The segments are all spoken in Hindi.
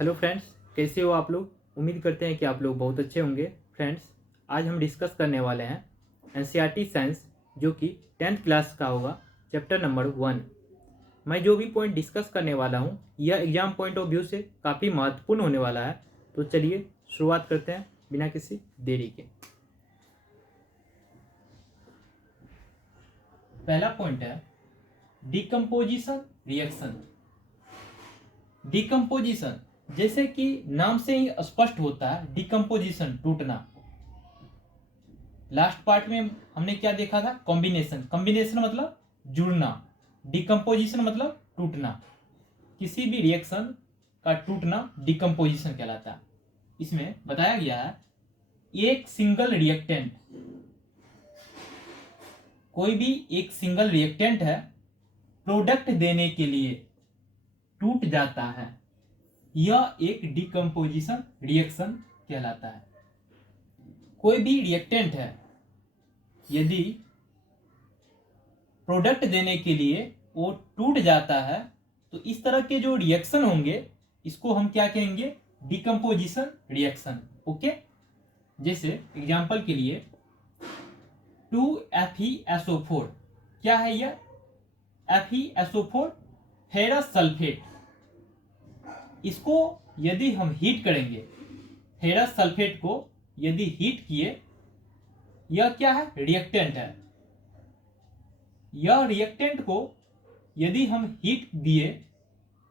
हेलो फ्रेंड्स, कैसे हो आप लोग। उम्मीद करते हैं कि आप लोग बहुत अच्छे होंगे। फ्रेंड्स, आज हम डिस्कस करने वाले हैं एनसीईआरटी साइंस, जो कि 10th क्लास का होगा, चैप्टर नंबर 1। मैं जो भी पॉइंट डिस्कस करने वाला हूं, यह एग्जाम पॉइंट ऑफ व्यू से काफ़ी महत्वपूर्ण होने वाला है। तो चलिए शुरुआत करते हैं बिना किसी देरी के। पहला पॉइंट है डिकम्पोजिशन रिएक्शन। डिकम्पोजिशन, जैसे कि नाम से ही स्पष्ट होता है, डिकम्पोजिशन टूटना। लास्ट पार्ट में हमने क्या देखा था? कॉम्बिनेशन। कॉम्बिनेशन मतलब जुड़ना, डिकम्पोजिशन मतलब टूटना। किसी भी रिएक्शन का टूटना डिकम्पोजिशन कहलाता है। इसमें बताया गया है एक सिंगल रिएक्टेंट, कोई भी एक सिंगल रिएक्टेंट है, प्रोडक्ट देने के लिए टूट जाता है, यह एक डिकम्पोजिशन रिएक्शन कहलाता है। कोई भी रिएक्टेंट है, यदि प्रोडक्ट देने के लिए वो टूट जाता है, तो इस तरह के जो रिएक्शन होंगे इसको हम क्या कहेंगे? Decomposition reaction. ओके, जैसे एग्जांपल के लिए 2FeSO4, क्या है यह? FeSO4 ferrous sulphate. इसको यदि हम हीट करेंगे, फेरस सल्फेट को यदि हीट किए, यह क्या है? रिएक्टेंट है। यह रिएक्टेंट को यदि हम हीट दिए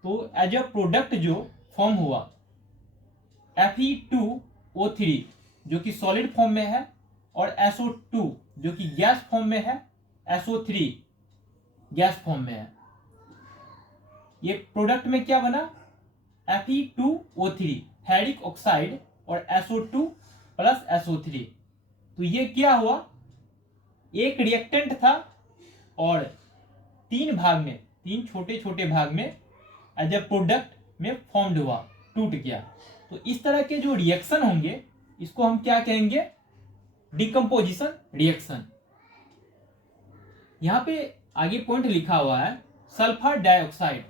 तो एज अ प्रोडक्ट जो फॉर्म हुआ Fe2O3 जो कि सॉलिड फॉर्म में है, और SO2 जो कि गैस फॉर्म में है, SO3 गैस फॉर्म में है। ये प्रोडक्ट में क्या बना? Fe2O3 फेरिक ऑक्साइड और SO2 प्लस SO3। तो ये क्या हुआ? एक रिएक्टेंट था और तीन छोटे छोटे भाग में एज ए प्रोडक्ट में फॉर्म्ड हुआ, टूट गया। तो इस तरह के जो रिएक्शन होंगे इसको हम क्या कहेंगे? Decomposition reaction. यहां पे आगे पॉइंट लिखा हुआ है सल्फर डाइऑक्साइड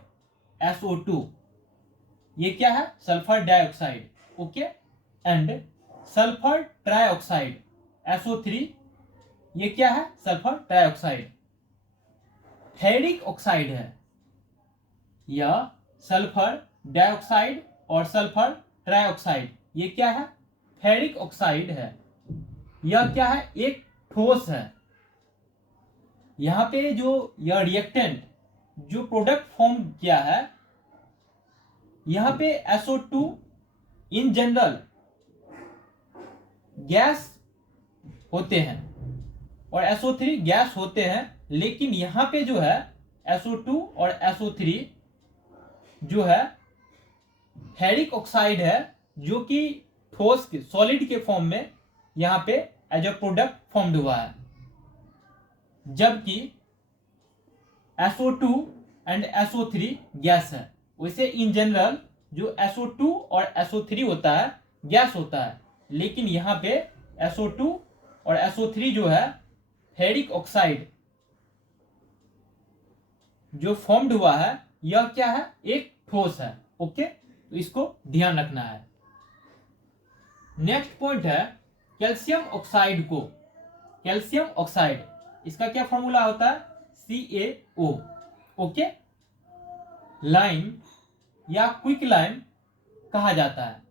SO2, ये क्या है? Sulphur dioxide. Okay, and sulphur trioxide SO3, ये क्या है? Sulphur trioxide. फेरिक ऑक्साइड है, यह सल्फर डाइऑक्साइड और सल्फर ट्राइऑक्साइड, ये क्या है? फेरिक ऑक्साइड है। यह क्या है? एक ठोस है। यहां पे जो यह रिएक्टेंट जो प्रोडक्ट फॉर्म किया है, यहां पे SO2 इन जनरल गैस होते हैं और SO3 गैस होते हैं, लेकिन यहां पे जो है SO2 और SO3 जो है फेरिक ऑक्साइड है, जो कि ठोस के सॉलिड के फॉर्म में यहां पे एज अ प्रोडक्ट फॉर्म्ड हुआ है। जबकि SO2 एंड SO3 गैस है। वैसे इन जनरल जो SO2 और SO3 होता है गैस होता है, लेकिन यहां पे SO2 और SO3 जो है फेरिक ऑक्साइड जो फॉर्म्ड हुआ है, यह क्या है? एक ठोस है। ओके, तो इसको ध्यान रखना है। नेक्स्ट पॉइंट है कैल्शियम ऑक्साइड को। कैल्शियम ऑक्साइड, इसका क्या फॉर्मूला होता है? CaO। ओके, लाइम या क्विक लाइम कहा जाता है।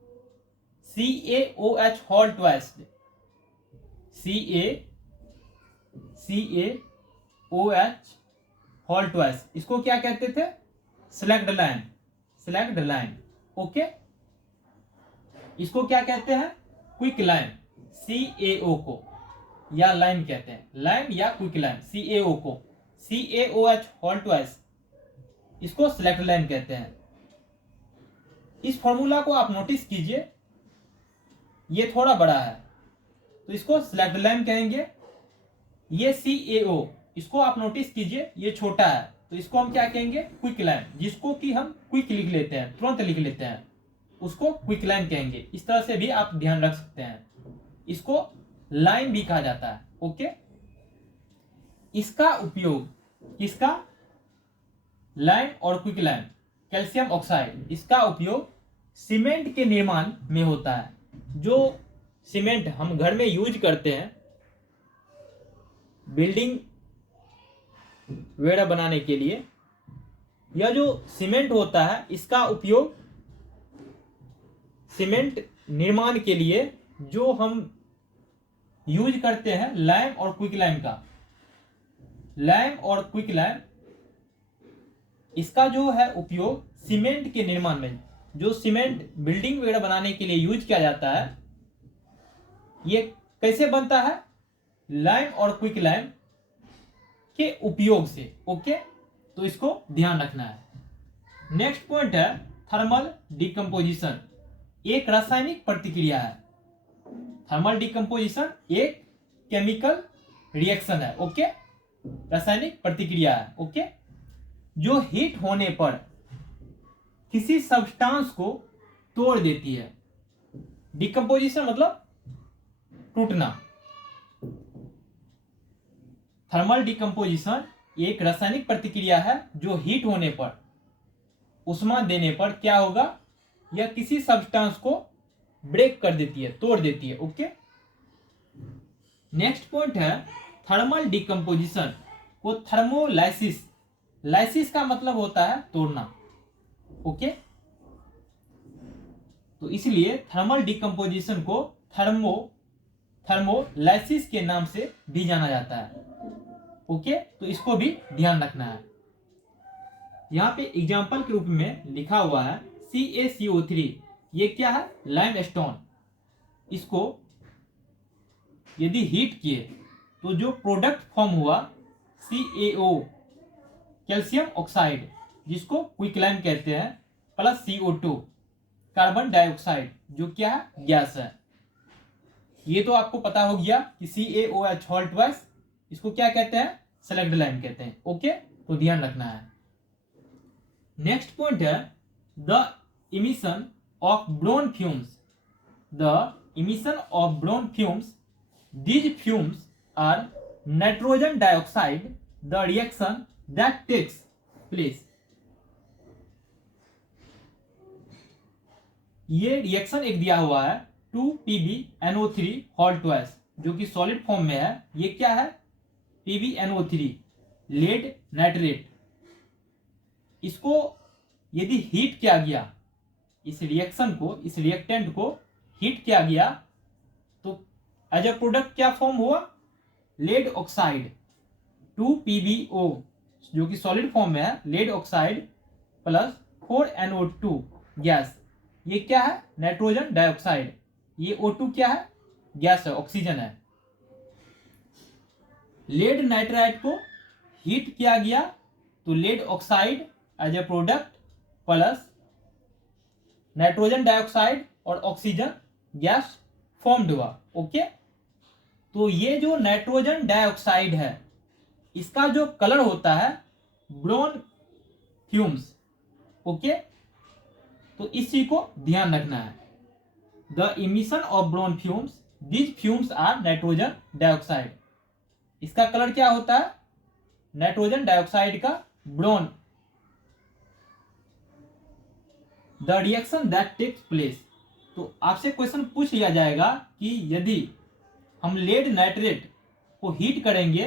CaOH whole twice, CaOH whole twice, इसको क्या कहते थे? Slaked lime. Slaked lime. Okay, इसको क्या कहते हैं? Quick lime. CaO को या लाइम कहते हैं, लाइम या क्विक लाइम। CaO को CaOH होल ट्वाइस, इसको स्लैग्ड लाइम कहते हैं। इस फॉर्मूला को आप नोटिस कीजिए, ये थोड़ा बड़ा है तो इसको स्लैग्ड लाइम कहेंगे। ये CaO, इसको आप नोटिस कीजिए, ये छोटा है तो इसको हम क्या कहेंगे? Quick lime. जिसको कि हम क्विक लिख लेते हैं, तुरंत लिख लेते हैं, उसको क्विक लाइम कहेंगे। इस तरह से भी आप ध्यान रख सकते हैं। इसको लाइम भी कहा जाता है। ओके, इसका उपयोग किसका? लाइम और क्विक लाइम, कैल्शियम ऑक्साइड, इसका उपयोग सीमेंट के निर्माण में होता है। जो सीमेंट हम घर में यूज करते हैं बिल्डिंग वगैरह बनाने के लिए, यह जो सीमेंट होता है इसका उपयोग सीमेंट निर्माण के लिए जो हम यूज करते हैं लाइम और क्विक लाइम का, लाइम और क्विक लाइम, इसका जो है उपयोग सीमेंट के निर्माण में, जो सीमेंट बिल्डिंग वगैरह बनाने के लिए यूज किया जाता है, ये कैसे बनता है? लाइम और क्विक लाइम के उपयोग से। ओके, तो इसको ध्यान रखना है। नेक्स्ट पॉइंट है थर्मल डिकम्पोजिशन। एक रासायनिक प्रतिक्रिया है। थर्मल डिकम्पोजिशन एक केमिकल रिएक्शन है। ओके, रासायनिक प्रतिक्रिया है। ओके, जो हीट होने पर किसी सब्सटेंस को तोड़ देती है। डिकम्पोजिशन मतलब टूटना। थर्मल डिकम्पोजिशन एक रासायनिक प्रतिक्रिया है जो हीट होने पर, उष्मा देने पर क्या होगा, यह किसी सब्सटेंस को ब्रेक कर देती है, तोड़ देती है। ओके, नेक्स्ट पॉइंट है थर्मल डिकम्पोजिशन को थर्मोलाइसिस, लाइसिस का मतलब होता है तोड़ना। ओके, तो इसलिए थर्मल डिकम्पोजिशन को थर्मोलाइसिस के नाम से भी जाना जाता है। ओके, तो इसको भी ध्यान रखना है। यहाँ पे एग्जाम्पल के रूप में लिखा हुआ है CaCO3, ये क्या है? Lime stone. इसको यदि हीट किए तो जो प्रोडक्ट फॉर्म हुआ CaO, कैल्शियम ऑक्साइड, जिसको क्विकलाइम कहते हैं, प्लस CO2, कार्बन डाइऑक्साइड, जो क्या है? गैस है। ये तो आपको पता हो गया कि CaOH हॉल ट्वाइस, इसको क्या कहते हैं? सेलेक्ट कहते हैं। ओके, तो ध्यान रखना है। नेक्स्ट पॉइंट है the emission of brown fumes. The emission of brown fumes, these fumes are nitrogen dioxide, the reaction that takes place. ये रिएक्शन एक दिया हुआ है 2PbNO3 हॉल ट्वाइस, जो कि सॉलिड फॉर्म में है। ये क्या है? PbNO3 lead nitrate. इसको यदि हीट किया गया, इस रिएक्शन को, इस रिएक्टेंट को हीट किया गया तो एज ए प्रोडक्ट क्या फॉर्म हुआ? लेड ऑक्साइड 2PbO, जो कि सॉलिड फॉर्म में है, lead oxide plus 4NO2 gas. ये क्या है? Nitrogen dioxide. ये O2 क्या है? गैस है, ऑक्सीजन है। लेड नाइट्राइड को हीट किया गया तो lead oxide as a product plus nitrogen dioxide और ऑक्सीजन गैस फॉर्म्ड हुआ। ओके, तो ये जो नाइट्रोजन डाइऑक्साइड है इसका जो कलर होता है ब्रोन फ्यूम्स। ओके, तो इस चीज को ध्यान रखना है। The emission of brown fumes, these fumes are nitrogen dioxide. इसका कलर क्या होता है? नाइट्रोजन डाइऑक्साइड का brown. The reaction that takes place, तो आपसे क्वेश्चन पूछ लिया जाएगा कि यदि हम लेड नाइट्रेट को हीट करेंगे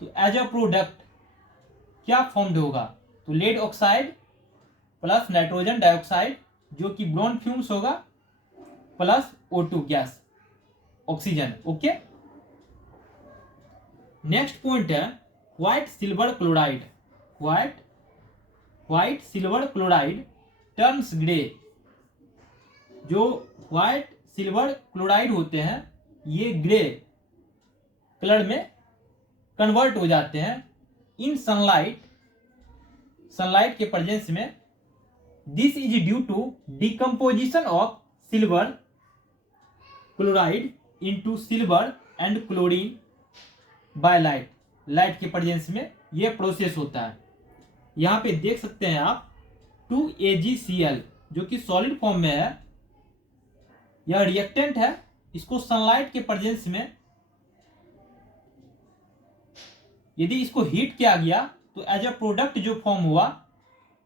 तो एज अ प्रोडक्ट क्या फॉर्म्ड होगा? तो lead oxide plus nitrogen dioxide, जो कि ब्रोन फ्यूम्स होगा, plus O2 gas, oxygen. Okay, next point है white silver chloride. White silver chloride turns grey. जो व्हाइट सिल्वर क्लोराइड होते हैं ये ग्रे कलर में कन्वर्ट हो जाते हैं इन सनलाइट, सनलाइट के प्रेजेंस में। This is due to decomposition of silver chloride into silver and chlorine by light. Light के प्रेजेंस में यह प्रोसेस होता है। यहां पे देख सकते हैं आप 2AgCl, जो कि सॉलिड फॉर्म में है, यह रिएक्टेंट है। इसको सनलाइट के प्रेजेंस में यदि इसको हीट किया गया तो एज अ प्रोडक्ट जो फॉर्म हुआ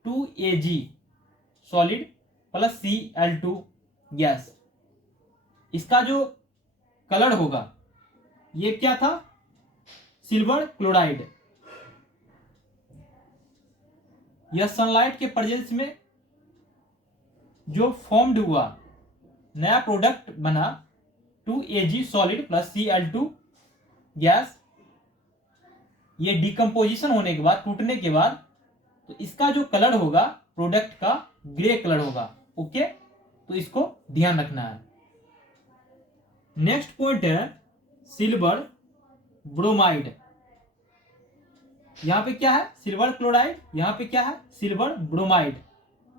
2Ag solid plus Cl2 gas. इसका जो कलर होगा ये क्या था, सिल्वर क्लोराइड। यह सनलाइट के प्रेजेंस में जो फॉर्म्ड हुआ नया प्रोडक्ट बना 2Ag solid plus Cl2 gas. ये डिकम्पोजिशन होने के बाद, टूटने के बाद, तो इसका जो कलर होगा प्रोडक्ट का ग्रे कलर होगा। ओके, तो इसको ध्यान रखना है। नेक्स्ट पॉइंट है सिल्वर ब्रोमाइड। यहां पे क्या है, सिल्वर क्लोराइड, यहां पे क्या है, silver bromide.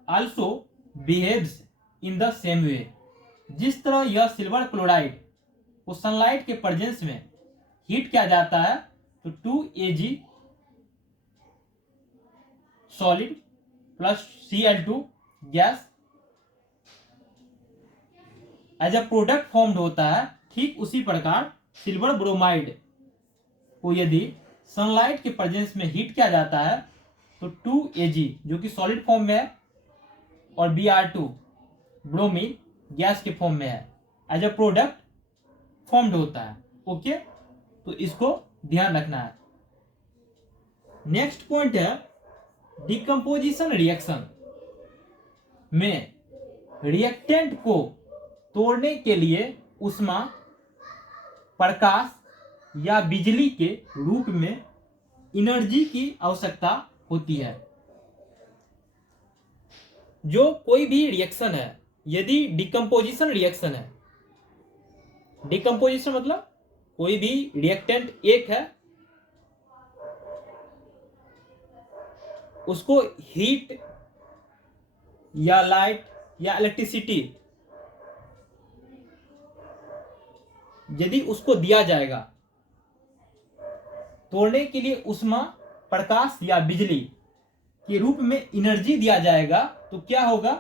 Also behaves in the same way. जिस तरह यह सिल्वर क्लोराइड को सनलाइट के प्रेजेंस में हीट किया जाता है तो 2Ag solid plus Cl2 gas as a product formed होता है, ठीक उसी प्रकार सिल्वर ब्रोमाइड को यदि सनलाइट के प्रेजेंस में हीट किया जाता है तो 2Ag जो कि सॉलिड फॉर्म में है और Br2 ब्रोमीन गैस के फॉर्म में है, एज अ प्रोडक्ट फॉर्म्ड होता है। ओके, तो इसको ध्यान रखना है। नेक्स्ट पॉइंट है डिकम्पोजिशन रिएक्शन में रिएक्टेंट को तोड़ने के लिए उष्मा, प्रकाश या बिजली के रूप में एनर्जी की आवश्यकता होती है। जो कोई भी रिएक्शन है, यदि डिकम्पोजिशन रिएक्शन है, डिकम्पोजिशन मतलब कोई भी रिएक्टेंट एक है, उसको हीट या लाइट या इलेक्ट्रिसिटी यदि उसको दिया जाएगा, तोड़ने के लिए उष्मा, प्रकाश या बिजली के रूप में एनर्जी दिया जाएगा, तो क्या होगा,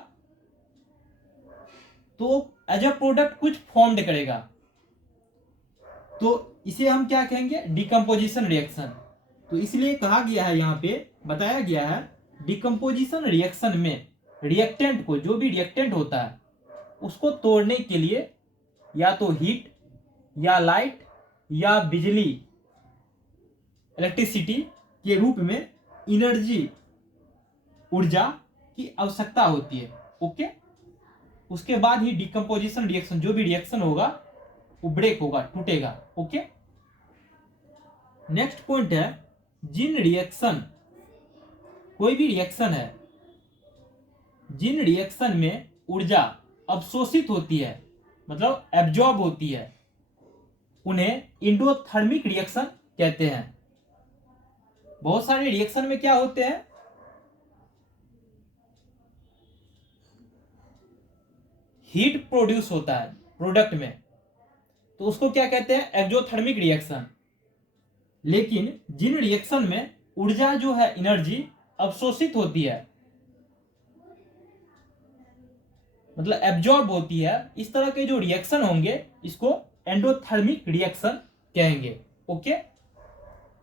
तो एज अ प्रोडक्ट कुछ फॉर्म्ड करेगा। तो इसे हम क्या कहेंगे, डिकम्पोजिशन रिएक्शन। तो इसलिए कहा गया है, यहां पे बताया गया है, डिकम्पोजिशन रिएक्शन में रिएक्टेंट को, जो भी रिएक्टेंट होता है उसको तोड़ने के लिए या तो हीट या लाइट या बिजली, इलेक्ट्रिसिटी के रूप में एनर्जी, ऊर्जा की आवश्यकता होती है। ओके, उसके बाद ही डिकम्पोजिशन रिएक्शन, जो भी रिएक्शन होगा वो ब्रेक होगा, टूटेगा। ओके, नेक्स्ट पॉइंट है जिन रिएक्शन, कोई भी रिएक्शन है जिन रिएक्शन में ऊर्जा अवशोषित होती है, मतलब एब्जॉर्ब होती है, उन्हें एंडोथर्मिक रिएक्शन कहते हैं। बहुत सारे रिएक्शन में क्या होते हैं, हीट प्रोड्यूस होता है प्रोडक्ट में, तो उसको क्या कहते हैं, एक्सोथर्मिक रिएक्शन। लेकिन जिन रिएक्शन में ऊर्जा जो है, एनर्जी अवशोषित होती है, मतलब एब्जॉर्ब होती है, इस तरह के जो रिएक्शन होंगे इसको एंडोथर्मिक रिएक्शन कहेंगे। ओके,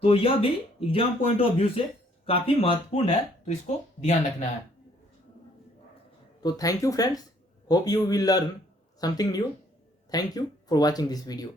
तो यह भी एग्जाम पॉइंट ऑफ व्यू से काफी महत्वपूर्ण है, तो इसको ध्यान रखना है। तो thank you friends, hope you will learn something new. Thank you for watching this video.